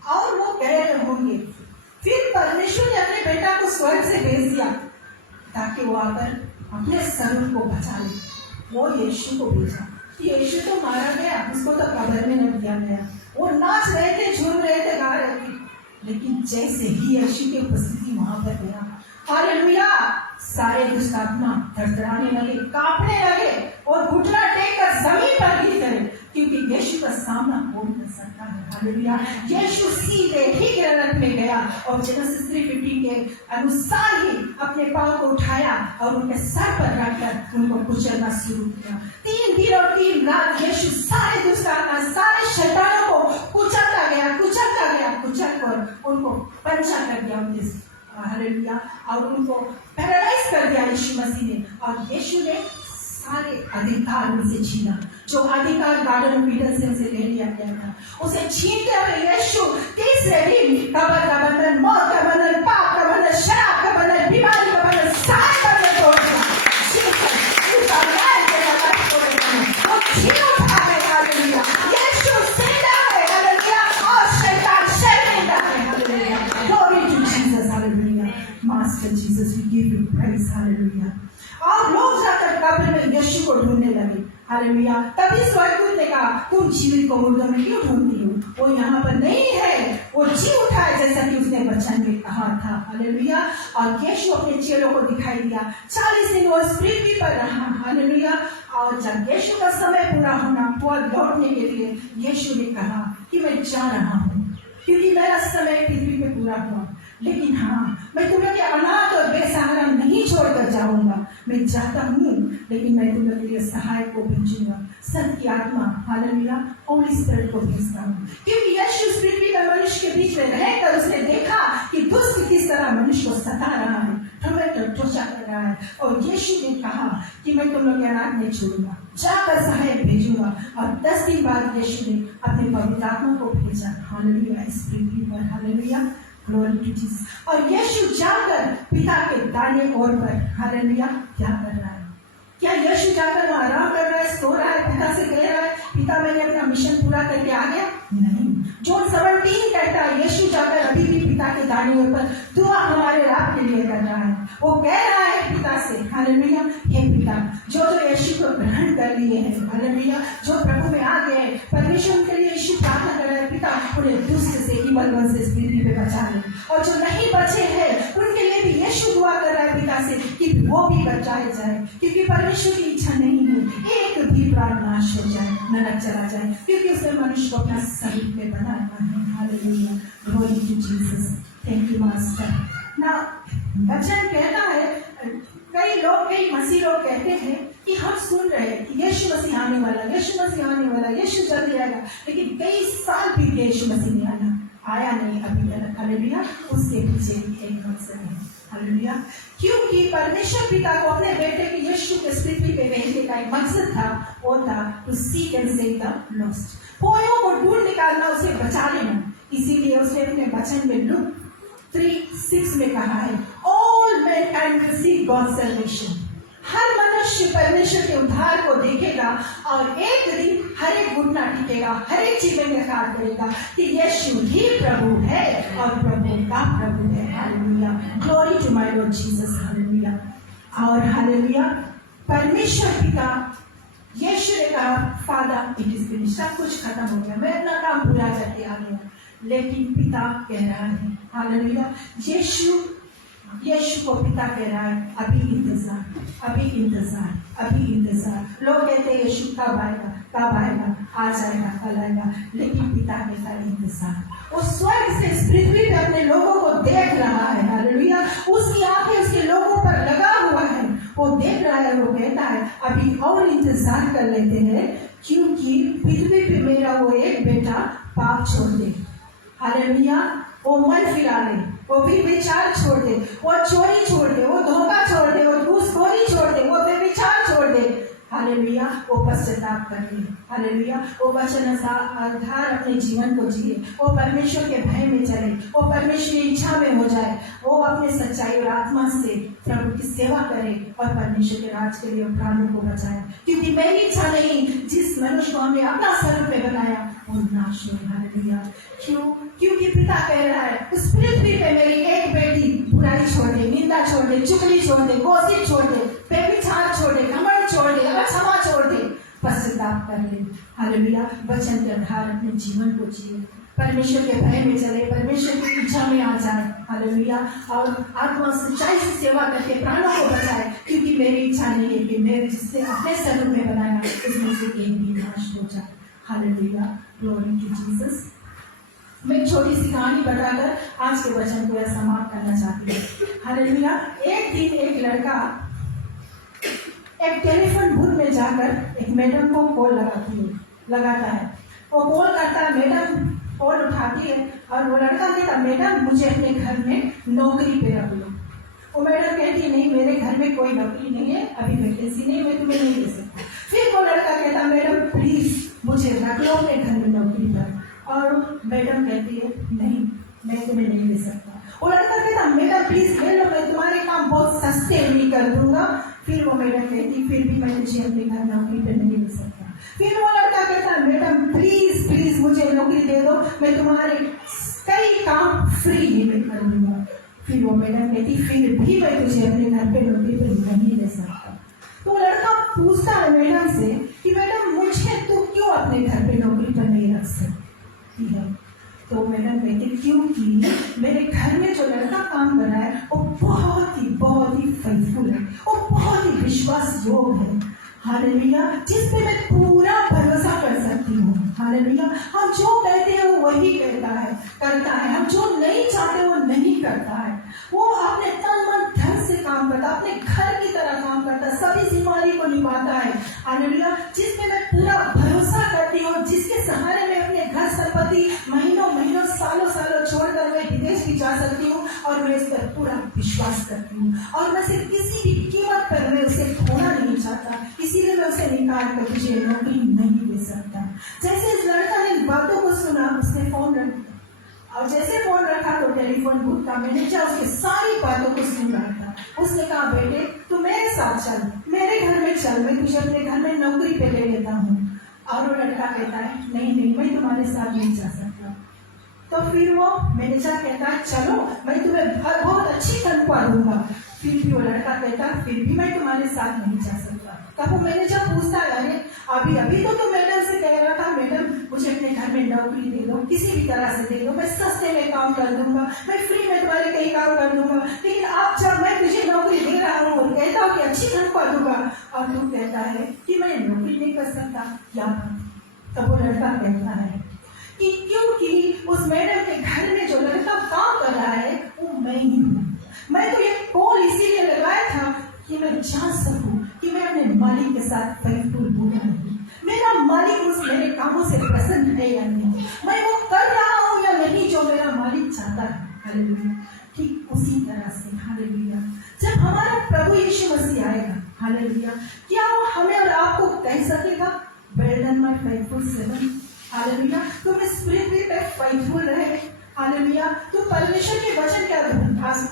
और वो कह रहे होंगे फिर परमेश्वर ने अपने बेटा को स्वर्ग से भेज दिया ताकि वो आकर अपने स्वरूप को बचा ले। वो यीशु को भेजा। यीशु तो मारा गया, उसको तो कब्र में रख दिया गया। वो नाच रहे थे, झूम रहे थे, गा रहे थे, लेकिन जैसे ही यीशु की उपस्थिति वहां पर गया, हालेलुया, सारे दुष्टात्मा थरथराने लगे, कांपने लगे और घुटना टेक कर जमीन पर गिर गए। क्योंकि यीशु का सामना कौन कर सकता है। हालेलुया। यीशु सीधे ठीक रथ में गया और जेनेसिस 3:15 के अनुसार ही अपने पाँव को उठाया और उनके सर पर रखकर उनको कुचलना शुरू किया। 3 दिन और 3 रात यीशु सारे दुष्ट आत्मा सारे शैतानों को कुचलता गया कुचल कर उनको पंचा कर दिया उनके। हालेलुया। और उनको पैरालाइज कर दिया यीशु मसीह ने, और यीशु ने सारे अधिकार उनसे छीना जो अधिकार गार्डन ऑफ ईडन से उसे ले लिया गया था। उसे छीनते हुए यीशु तीसरे दिन कब्र का बंधन, मौत का बंधन, पाप का बंधन, शराब का बंधन, बीमारी का बंधन, सारे बंधन तोड़ दिया। वो छीन उठा है। हालेलुया। यीशु जिंदा है। हालेलुया। और शैतान शर्मिंदा है। Hallelujah. Glory to Jesus. Hallelujah. Master Jesus, we give you praise. Hallelujah. और लोग जाकर कब्र में यीशु को ढूंढने लगे। हालेलुया। तभी स्वर्गदूत ने कहा, तुम जीवित को मुर्दों में क्यों ढूंढती हो? वो यहाँ पर नहीं है, वो जी उठा है जैसा कि उसने वचन में कहा था। हालेलुया। और यीशु अपने चेलों को दिखाई दिया। 40 दिन वो इस पृथ्वी पर रहा। हालेलुया। और जब यीशु का समय पूरा होना हुआ लौटने के लिए, यीशु ने कहा कि मैं जा रहा हूँ क्योंकि मेरा समय पृथ्वी पे पूरा हुआ, लेकिन हाँ, मैं तुम्हें के अनाथ और बेसहारा नहीं छोड़कर जाऊंगा। मैं जाता हूँ, लेकिन मैं तुम्हें के लिए सहायक को भेजूंगा, सत्य की आत्मा। हालेलुया। होली स्पिरिट को भेजता हूँ। क्योंकि यीशु इस पृथ्वी में मनुष्य के बीच में रहकर उसने देखा कि दुष्ट किस तरह मनुष्य को सता रहा है, टोचा कर रहा है, और यीशु ने कहा कि मैं तुम लोग के अनाथ नहीं छोड़ूंगा, जाकर सहायक भेजूंगा। और 10 दिन बाद यीशु ने अपने पवित्र आत्मा को भेजा। हालेलुया। इस पृथ्वी पर। हालेलुया। Glory to Jesus. और यीशु जाकर पिता के दाहिने ओर पर, हालेलुया, क्या कर रहा है? क्या यीशु जाकर वहां आराम कर रहा है, सो रहा है, पिता से कह रहा है पिता मैंने अपना मिशन पूरा करके आ गया? नहीं। जॉन 17 कहता है यीशु जाकर अभी भी पिता के दाहिने ओर पर दुआ हमारे रात के लिए कर रहा है। वो कह रहा है पिता से, हालेलुया, हे पिता, जो यीशु को ग्रहण कर लिए हैं, हालेलुया, जो प्रभु में आ गए, परमेश्वर के लिए यीशु प्रार्थना कर रहा है, पिता उन्हें दुष्ट से, ईवल वन से पृथ्वी पे बचा ले। और जो नहीं बचे हैं उनके लिए भी यीशु दुआ कर रहा है पिता से कि वो भी बचाए जाए, क्योंकि परमेश्वर की इच्छा नहीं है एक भी प्राण नाश हो जाए, नरक चला जाए, क्योंकि उसने मनुष्य को अपना स्वरूप में बनाया है। Hallelujah. Glory to Jesus. Thank you master. ना वचन कहता है, कई लोग, कई मसीह लोग कहते हैं कि हम सुन रहे हैं कि यीशु मसीह आने वाला, यीशु मसीह आने वाला, यीशु जल्दी आएगा, लेकिन कई साल भी यीशु मसीह नहीं आया नहीं अभी तक। हालेलुया। उसके पीछे एक मकसद है। हालेलुया। क्योंकि परमेश्वर पिता को अपने बेटे के यीशु के पृथ्वी पे भेजने का एक मकसद था, वो था to seek and save the lost, खोयों को ढूंढ निकालना, उसे बचा लेना। इसीलिए उसने अपने वचन में लूक 3:6 में कहा है, all mankind will see God's salvation. हर मनुष्य परमेश्वर के उद्धार को देखेगा और एक दिन हर एक घुटना टिकेगा, हर एक जीवन में ख्याल करेगा कि यीशु ही प्रभु है और प्रभु का प्रभु है। Hallelujah. Glory to my lord Jesus. Hallelujah. और हालेलुया, परमेश्वर पिता, यीशु ने कहा फादर इट इज फिनिश्ड, सब कुछ खत्म हो गया, मैं अपना काम पूरा करके आ गया। लेकिन पिता कह रहा है, हालेलुया, यीशु को पिता कह रहा है अभी इंतजार, अभी इंतजार, अभी इंतजार। लोग कहते हैं यीशु कब आएगा, कब आएगा, आ जाएगा, कल आएगा, लेकिन पिता कहता है इंतजार। वो स्वर्ग से इस पृथ्वी पे अपने लोगों को देख रहा है। हालेलुया। उसकी आंखें उसके लोगों पर लगा हुआ है, वो देख रहा है, वो कहता है अभी और इंतजार कर लेते हैं, क्योंकि पृथ्वी पे मेरा वो एक बेटा पाप छोड़ दे। हालेलुया। वो मन फिरा ले, वो भी विचार छोड़ दे, वो चोरी छोड़ दे, वो धोखा छोड़ दे, वो घूसखोरी छोड़ दे, वो बेविचार छोड़ दे। हालेलुया। वो पश्चाताप करे। हालेलुया। वो वचन आधार अपने जीवन को जिए, वो परमेश्वर के भय में चले, वो परमेश्वर की इच्छा में हो जाए, वो अपने सच्चाई और आत्मा से प्रभु की सेवा करे और परमेश्वर के राज के लिए प्राणों को बचाए। क्योंकि मेरी इच्छा नहीं, जिस मनुष्य को हमने अपना स्वरूप में बनाया वो नाश हो। हालेलुया। क्यों? क्योंकि पिता कह रहा है उस पृथ्वी पे मेरी एक बेटी बुराई छोड़ दे, निंदा छोड़ दे, चुगली छोड़ दे, गोसिप छोड़ दे, बेविचार छोड़ दे, घमंड छोड़ दे, अक्षमा छोड़ दे, पश्चाताप कर ले। हालेलुया। वचन के आधार अपने जीवन को जिए, परमेश्वर के भय में चले, परमेश्वर की इच्छा में आ जाए। हालेलुया। और आत्मा सच्चाई से सेवा करके प्राणों को बचाए, क्योंकि मेरी इच्छा नहीं है कि मेरे जिससे अपने स्वरूप में बनाया उसमें से एक भी नाश हो जाए। Hallelujah, glory to Jesus. मैं एक छोटी सी कहानी बताकर आज के वचन को समाप्त करना चाहती हूँ। हालेलुया। एक दिन एक लड़का एक टेलीफोन बूथ में जाकर एक मैडम को कॉल लगाता है। वो कॉल करता है, मैडम कॉल उठाती है और वो लड़का कहता, मैडम मुझे अपने घर में नौकरी पे रख लो। वो मैडम कहती, नहीं मेरे घर में कोई नौकरी नहीं है, अभी वैकेंसी नहीं, मैं तुम्हें नहीं दे सकता। फिर वो लड़का कहता, मैडम प्लीज मुझे रख लो अपने घर में नौकरी पर। और मैडम कहती है, नहीं मैं तुम्हें नहीं दे सकता। वो लड़का कहता, मैडम प्लीज ले लो, मैं तुम्हारे काम बहुत सस्ते में कर दूंगा। फिर वो मैडम कहती, फिर भी मैं तुझे अपने घर नौकरी पर नहीं दे सकता। फिर वो लड़का कहता, मैडम प्लीज प्लीज मुझे नौकरी दे दो, मैं तुम्हारे कई काम फ्री में कर दूंगा। फिर वो मैडम कहती, फिर भी मैं तुझे अपने घर पे नौकरी पर नहीं दे सकता। तो वो लड़का पूछता है मैडम से कि मैडम मुझे तू क्यों अपने घर पे नौकरी पर नहीं रख सकती है? तो मैडम कहती, क्योंकि मेरे घर में जो लड़का काम कर रहा है वो बहुत ही फेथफुल है, वो बहुत ही विश्वास योग्य है। हालेलुया, जिस पे मैं पूरा भरोसा कर सकती हूँ। हालेलुया, हम जो कहते हैं वो वही करता है, हम जो नहीं चाहते वो नहीं करता है। वो अपने तन मन धन से काम करता, अपने घर की तरह काम करता, सभी जिम्मेदारी को निभाता है। हालेलुया, जिस पे मैं पूरा भरोसा करती हूँ, जिसके सहारे मैं अपने घर संपत्ति महीनों सालों छोड़कर मैं विदेश भी जा सकती हूँ और मैं इस पर पूरा विश्वास करती हूँ और मैं सिर्फ किसी भी कीमत पर मैं उसे खोना नहीं चाहता, इसीलिए मैं उसे निकाल कर तुझे नौकरी नहीं दे सकता। जैसे इस लड़का ने बातों को सुना, उसने फोन रख दिया और जैसे फोन रखा तो टेलीफोन बूथ का मैनेजर उसकी सारी बातों को सुन रहा था। उसने कहा, बेटे तू मेरे साथ चल, मेरे घर में चल, मैं तुझे अपने घर में नौकरी पे ले लेता हूँ। और वो लड़का कहता है, नहीं मैं तुम्हारे साथ नहीं जा सकता। तो फिर वो मैनेजर कहता है, चलो मैं तुम्हें बहुत अच्छी तनख्वाह दूंगा। फिर भी वो लड़का कहता, फिर भी मैं तुम्हारे साथ नहीं जा सकता। तब वो मैनेजर पूछता है, अरे अभी तो तुम मैडम से कह रहा था, मैडम मुझे अपने घर में नौकरी दे दो, किसी भी तरह से दे दो, मैं सस्ते में काम कर दूंगा, मैं फ्री में तुम्हारे कई काम कर दूंगा। लेकिन अब जब मैं तुझे नौकरी दे रहा हूँ और कहता हूँ कि अच्छी तनख्वाह दूंगा और तू कहता है कि मैं नौकरी नहीं कर सकता, क्या बात? तब वो लड़का कहता है कि क्योंकि उस मैडम के घर में जो लड़का काम कर रहा है वो मैं ही हूँ। मैं तो ये कॉल इसीलिए लगाया था कि मैं जान सकूं कि मैं अपने मालिक के साथ फेथफुल हूँ या नहीं, मेरा मालिक उस मेरे कामों से प्रसन्न है या नहीं, मैं वो कर रहा हूँ या नहीं जो मेरा मालिक चाहता है। हालेलुया। ठीक उसी तरह से हालेलुया, जब हमारा प्रभु यीशु मसीह आएगा, हालेलुया, क्या वो हमें और आपको कह सकेगा, well done my faithful servant? Hallelujah, तुम इस पृथ्वी पे फेथफुल रहे। हालेलुया, तू परमेश्वर के वचन के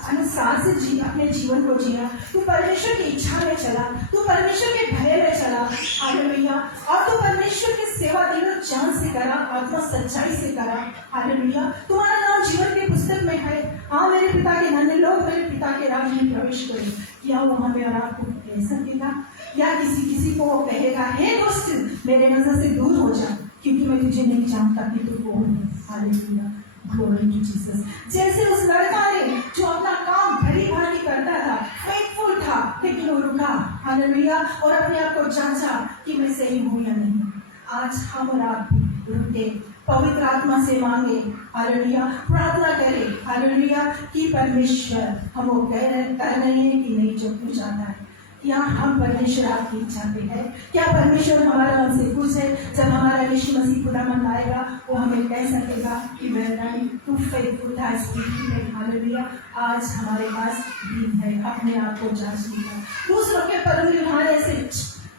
अनुसार से जी अपने जीवन को जिया, तू परमेश्वर की इच्छा में चला, तू परमेश्वर के भय में चला। हालेलुया, और तू परमेश्वर की सेवा दिलो जान से करा, आत्मा सच्चाई से करा। हालेलुया, तुम्हारा नाम जीवन की पुस्तक में है। हाँ, मेरे पिता के धन्य लोग मेरे पिता के राज में प्रवेश करें। क्या वो हमें और आपको कह सकेगा या किसी को वो कहेगा, हे दोस्त मेरे नजर से दूर हो जा क्योंकि मैं तुझे नहीं जानता कि तू कौन है। Hallelujah, glory to Jesus. जैसे उस लड़का ने जो अपना काम भली भांति करता था, फेथफुल था, लेकिन वो रुका। हालेलुया, और अपने आप को जांचा कि मैं सही हूँ या नहीं। आज हम और आप रुके, पवित्र आत्मा से मांगे, हालेलुया, प्रार्थना करें, हालेलुया, कि परमेश्वर हम वो कह रहे हैं कि नहीं जो तू चाहता है। क्या हम परमेश्वर आपकी इच्छा पे है? क्या परमेश्वर हमारा हमसे पूछे, जब हमारा यीशु मसीह खुदावंद आएगा वो हमें कह सकेगा कि वेल तू फेथफुल था इस पृथ्वी में। हालेलुया, आज हमारे पास दिन है अपने आप को जांचने का। दूसरों के पर उंगली उठाने से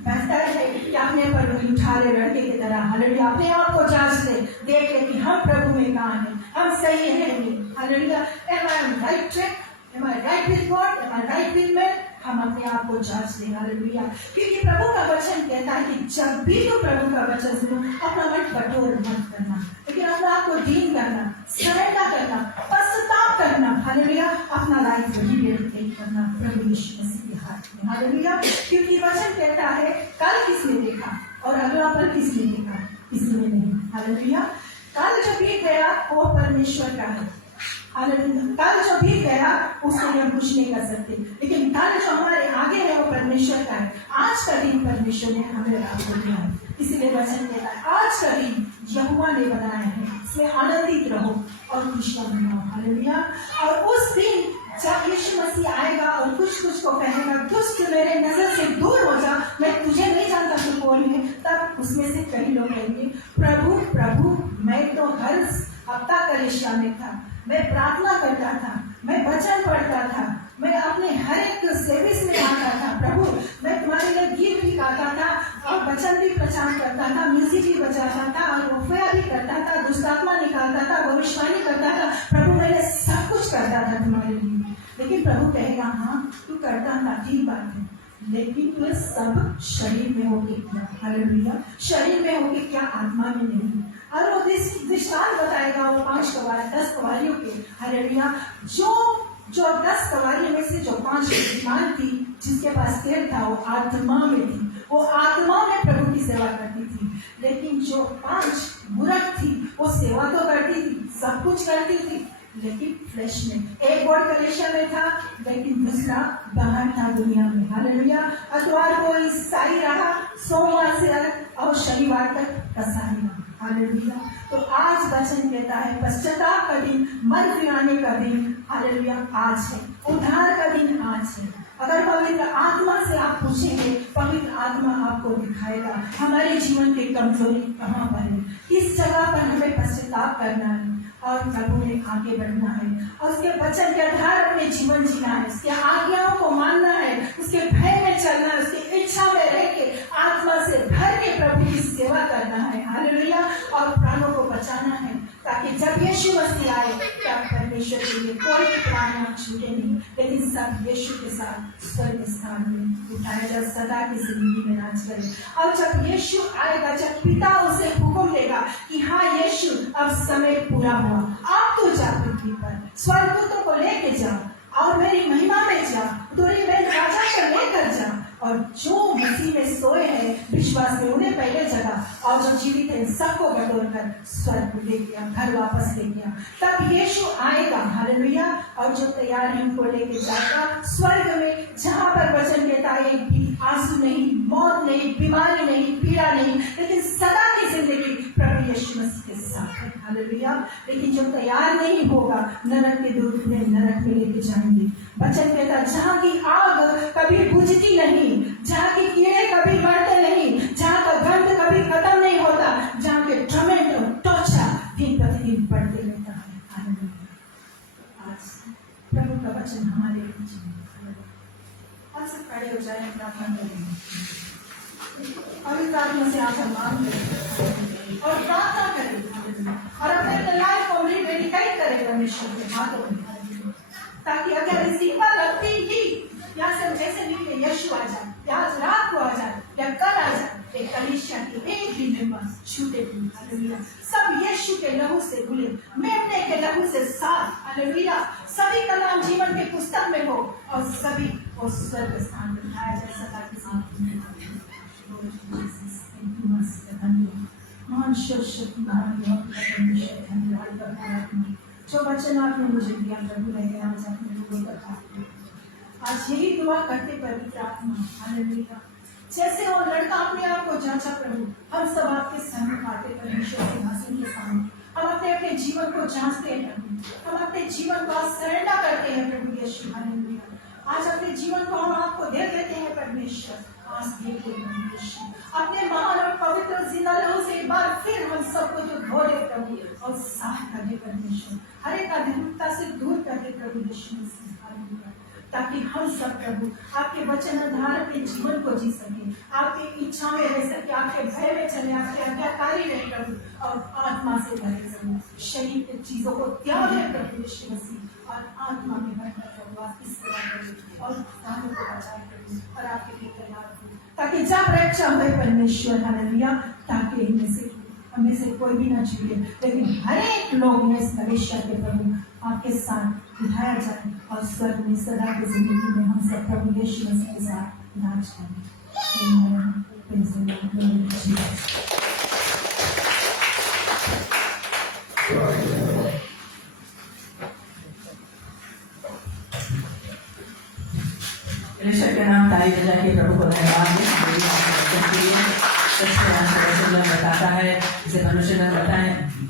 बेहतर है कि अपने पर उंगली उठा ले लड़के की तरह। हालेलुया, अपने आप को जांच ले, देख ले कि हम प्रभु में कहाँ हैं, हम सही हैं। Hallelujah, am I on right track? Am I right with God? Am I right with men? हम अपने आप को जांच लें। हालेलुया, क्योंकि प्रभु का वचन कहता है कि जब भी तो प्रभु का वचन सुनो, अपना मन कठोर मत करना, लेकिन अपने आप को दीन करना, सरेंडर करना, पश्चाताप करना। हालेलुया, अपना लाइफ वही डेडिकेट करना प्रभु यीशु मसीह के हाथ में। हालेलुया, क्योंकि वचन कहता है कल किसने देखा और अगला पल किसने देखा, किसी ने नहीं। हालेलुया, कल जो बीत गया वो परमेश्वर का है, कल जो भी गया उसके लिए हम कुछ नहीं कर सकते, लेकिन कल जो हमारे आगे है वो परमेश्वर का है। आज का दिन परमेश्वर ने हमें आपको दिया है, इसीलिए वचन कहता है आज का दिन यहोवा ने बनाया है, इसमें आनंदित रहो और खुशियां मनाओ। हालेलुया। और उस दिन जब यीशु मसीह आएगा और कुछ कुछ को कहेगा, दुष्ट मेरे नजर से दूर हो जा, मैं तुझे नहीं जानता तू कौन है, तब उसमें से कई लोग कहेंगे प्रभु प्रभु मैं तो हर हफ्ता कलीसिया में था, मैं प्रार्थना करता था, मैं वचन पढ़ता था, मैं अपने हर एक सर्विस में आता था, प्रभु मैं तुम्हारे लिए गीत भी गाता था और वचन भी प्रचार करता था, म्यूजिक भी बजाता था और रुपया भी करता था, दुष्टात्मा निकालता था, भविष्यवाणी करता था, प्रभु मैंने सब कुछ करता था तुम्हारे लिए। लेकिन प्रभु कहेगा हाँ तू करता था, ठीक बात है, लेकिन तू सब शरीर में होके क्या? हालेलुया। शरीर में होके क्या, आत्मा में नहीं। और वो दृष्टांत बताएगा वो 10 कवारियों के। हालेलुया। जो 10 कवारियों में से जो 5 बुद्धिमान थी, जिसके पास पेड़ था, वो आत्मा में थी, वो आत्मा में प्रभु की सेवा करती थी। लेकिन जो 5 मूर्ख थी वो सेवा तो करती थी, सब कुछ करती थी, लेकिन फ्लैश में। एक बोर्ड कलेक्शन में था, लेकिन दूसरा बाहर था दुनिया में। हालेलुया। अतवार को ईसाई रहा, सोमवार से और शनिवार तक कसाई रहा। हालेलुया। तो आज वचन कहता है पश्चाताप का दिन, मन फिराने का दिन, हालेलुया, आज है। उद्धार का दिन आज है। अगर पवित्र आत्मा से आप पूछेंगे, पवित्र आत्मा आपको दिखाएगा हमारे जीवन की कमजोरी कहाँ पर है, किस जगह पर हमें पश्चाताप करना है और प्रभु में आगे बढ़ना है और उसके वचन के आधार अपने जीवन जीना है, उसके आज्ञाओं को मानना है, उसके भय में चलना है, उसकी इच्छा में रह के आत्मा से भर के प्रभु की सेवा करना है। हालेलुया। और प्राणों को बचाना है, ताकि जब यीशु मसीह आए तब परमेश्वर के लिए कोई प्राण न छूटे नहीं, लेकिन सब यीशु के साथ स्वर्ग स्थान में उठाया जा सदा की जिंदगी में राज करे। और जब यीशु आएगा, जब पिता उसे हुक्म देगा कि हाँ यीशु अब समय पूरा हुआ, अब तू जा पृथ्वी पर, स्वर्गदूतों को लेके जा और मेरी महिमा में जा, तेरी मैं राजा को लेकर जा, और जो मसीह में सोए हैं विश्वास में उन्हें पहले जगह, और जो जीवित है सबको बटोर कर स्वर्ग ले गया, घर वापस ले गया। तब यीशु आएगा। हालेलुया। और जो तैयार है उनको लेके जाएगा स्वर्ग में, जहाँ पर वचन कहता है कि आंसू नहीं, मौत नहीं, बीमारी नहीं, पीड़ा नहीं, लेकिन सदा की जिंदगी प्रभु यीशु मसीह के साथ है। हालेलुया। लेकिन जो तैयार नहीं होगा, नरक के दूत उन्हें नरक में लेके जाएंगे। वचन कहता है जहाँ की आग कभी बुझती नहीं, जहाँ के कीड़े कभी मरते नहीं, जहाँ का गंध कभी खत्म नहीं होता, जहाँ के टॉर्मेंट और टॉर्चर दिन प्रतिदिन बढ़ते रहता है। हालेलुया। आज प्रभु का वचन हमारे बीच में। आज सब खड़े हो जाए, प्रार्थना करेंगे, पवित्र आत्मा से आप मांग करें और प्रार्थना करें और अपने लाइफ को डेडिकेट करें परमेश्वर के हाथों में, ताकि अगर रिसीवर लगती ही यहाँ से जैसे निकले यीशु आ जाए, या आज रात को आ जाए या कल आ जाए, एक कलीसिया के एक भी मेंबर छूटे नहीं। हालेलुया। सब यीशु के लहू से धुले, मेमने के लहू से साफ। हालेलुया। सभी का नाम जीवन के पुस्तक में हो और सभी को स्वर्ग स्थान में उठाया जाए सदा के साथ। जो वचन आपने मुझे दिया प्रभु, मैंने आज अपने लोगों को बताया। आज यही दुआ करते पवित्र आत्मा। हालेलुया। जैसे वो लड़का अपने आप को जांचा प्रभु, हम सब आपके सामने आते परमेश्वर के सिंहासन के सामने, हम अपने जीवन को जांचते हैं प्रभु, हम अपने जीवन को सरेंडर करते हैं प्रभु यीशु। हालेलुया। आज अपने जीवन को हम आपको दे देते हैं परमेश्वर। आज देखिए परमेश्वर अपने महान और पवित्र जिंदा लहू से एक बार फिर हम सबको जो धो दे प्रभु और साफ कर दे परमेश्वर, हर एक अधूरता से दूर कर दे प्रभु यीशु मसीह। हालेलुया। ताकि हम सब प्रभु आपके वचन आधार पे जीवन को जी सके, आपकी इच्छा में रह सके, आपके भय में चले, आपके आज्ञाकारी रहे प्रभु और आत्मा से भरे सके, शरीर की चीजों को त्याग दे प्रभु यीशु मसीह और आत्मा में भरकर प्रभु आप इस तरह करें और प्राणों को बचाए प्रभु और आपके लिए तैयार हो, ताकि जब रक्षा हुए परमेश्वर। हालेलुया। ताकि हमें से कोई भी ना छूटे, लेकिन हर एक लोग में इस भविष्य के प्रभु आपके साथ उठाया जाए और स्वर्ग में सदा की जिंदगी में हम सब प्रभु यीशु मसीह के साथ नाच करें। ईश्वर के नाम तारीफ है कि प्रभु को धन्यवाद दें। हालेलुया। आपके वचन के लिए सच्चे वचन बताता है, इसे मनुष्य ने बताए,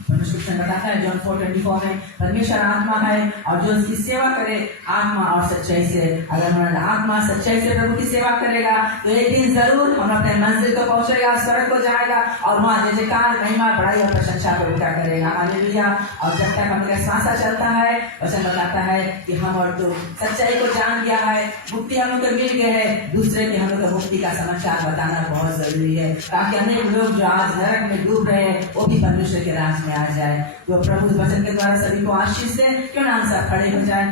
मनुष्य बताता है जॉन 4:24 में परमेश्वर आत्मा है और जो उसकी सेवा करे आत्मा और सच्चाई से। अगर हमारा आत्मा सच्चाई से प्रभु की सेवा करेगा तो एक दिन जरूर हम अपने मंजिल को पहुंचेगा, स्वर्ग को जाएगा और वहाँ जय जयकार महिमा बड़ाई और प्रशंसा प्रभु का करेगा। हालेलुया। और जब तक हमारा श्वासा चलता है वचन बताता है कि हम और तो सच्चाई को जान गया है, मुक्ति हम लोग मिल गए है, दूसरे के हम लोग मुक्ति का समाचार बताना बहुत जरूरी है ताकि अनेक लोग जो आज नरक में डूब रहे हैं वो भी परमेश्वर के राज में आ जाए। तो प्रभु वचन के द्वारा सभी को आशीष दे। क्यों ना हम सब खड़े हो जाए।